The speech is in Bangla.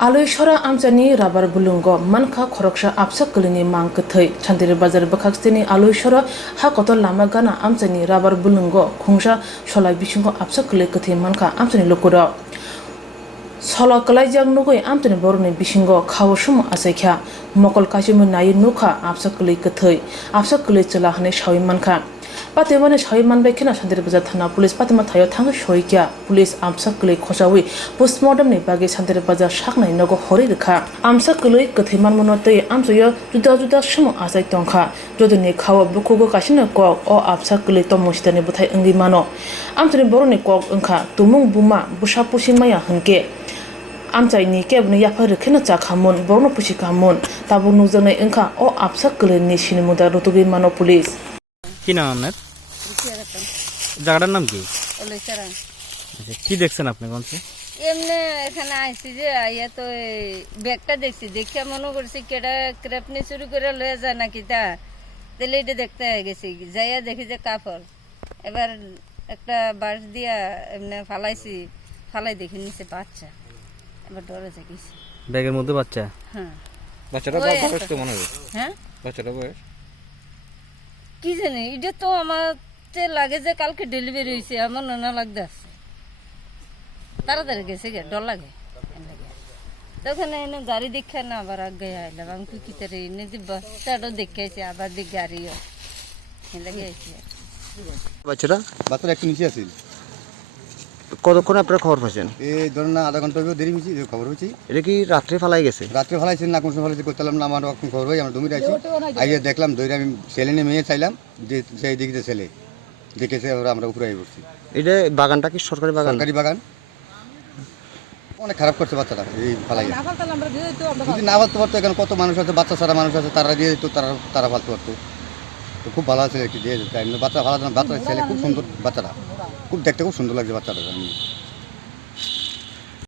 आलुइसरा आमचानि राबार बुलुंग मानखा खरकसा आपसा कलिनि मांग कथै छान्दिर बाजार बखाक्सनि आलुइसरा हा कत लामा गाना आमचानि राबार बुलुंग खुंसा सलाय बिसिंग आपसा कलै कथै मानखा आमचानि लकुर सला कलाइजाक नुगै आमचानि बरनि बिसिंग खावसुम आसाइख्या मकल कासिमु नाय नुखा आपसा कलै कथै आपसा कलै चला हनै सावि मानखा पातेमाने सावि मानबाय खेना छान्दिर बाजार थाना पुलिस पातेमा थायो थाङो सयख्या पुलिस आमसा कलै खसावि पोस्टमर्टम नि बागै छान्दिर बाजार साखनाय नगो हरि रेखा आमसा कलै कथै मानमनो तै आमसयो जुदा जुदा सुमु आसाइ तंखा जदनि खाव बुखुगो कासिनो कक अ आपसा कलै तमसिदानि बुथाय अंगि मानो आमसनि बरनि कक अंखा तुमुं बुमा बुसा पुसि माया हनके आमचाइनि केबनि याफा रोखेनो चाखामोन बरनो पुसिखामोन ताबु नुजनाय अंखा अ आपसा कलैनि सिनिमुदा रुतुगि मानो पुलिस কি নাম আপনার? জায়গাটার নাম কি? কি দেখছেন আপনি কোনছে? এমনি এখানে আইছি যে আইয়া তো ব্যাগটা দেখছি দেখে মনে করছি কেডা ক্রেপনি শুরু করে লয়ে যায় নাকি তা তাহলে এটা দেখতে গেছি যাইয়া দেখি যে কাপড় এবার একটা বাঁশ দিয়া এমনি ফালাইছি ফালাই দেখি নিচে বাচ্চা এবার ডরে থাকিছি ব্যাগের মধ্যে বাচ্চা? হ্যাঁ বাচ্চাটা বয়স কেমন হবে? হ্যাঁ বাচ্চাটা বয়স কি জানি এটা তো আমার লাগে যে কালকে ডেলিভারি হয়েছে আমার নানা লাগতে আছে তাড়াতাড়ি গেছে গে ডর লাগে তখন এনে গাড়ি দেখে না আবার আগে আইলাম আমি কি তারে এনে যে বাচ্চাটাও দেখেছি আবার দিক গাড়িও লাগে আইছি বাচ্চাটা বাচ্চারা একটু নিচে আছে কতক্ষণ আপনারা খবর পাইছেন? এই ধরুন না আধা ঘন্টা দেরি হয়েছি খবর হয়েছি এটা কি রাত্রে ফালাই গেছে? রাত্রে ফেলাইছেন না কোন সময় ফেলাইছি করতাম না আমার খবর হয়ে আমরা ডুমির আছি আইয়ে দেখলাম দইরা আমি ছেলে নিয়ে মেয়ে চাইলাম যে সেই দিকে ছেলে দেখেছে আমরা উপরে আই পড়ছি। এটা বাগানটা কি সরকারি বাগান? সরকারি বাগান অনেক খারাপ করছে বাচ্চাটা এই ফালাই যদি না ফালতে পারতো এখানে কত মানুষ আছে বাচ্চা সারা মানুষ আছে তারা দিয়ে দিত তারা ফালতে পারতো তো খুব ভালো আছে আর কি দিয়ে বাচ্চা ভালো বাচ্চা ছেলে খুব সুন্দর বাচ্চাটা খুব দেখতে খুব সুন্দর লাগছে বাচ্চাটা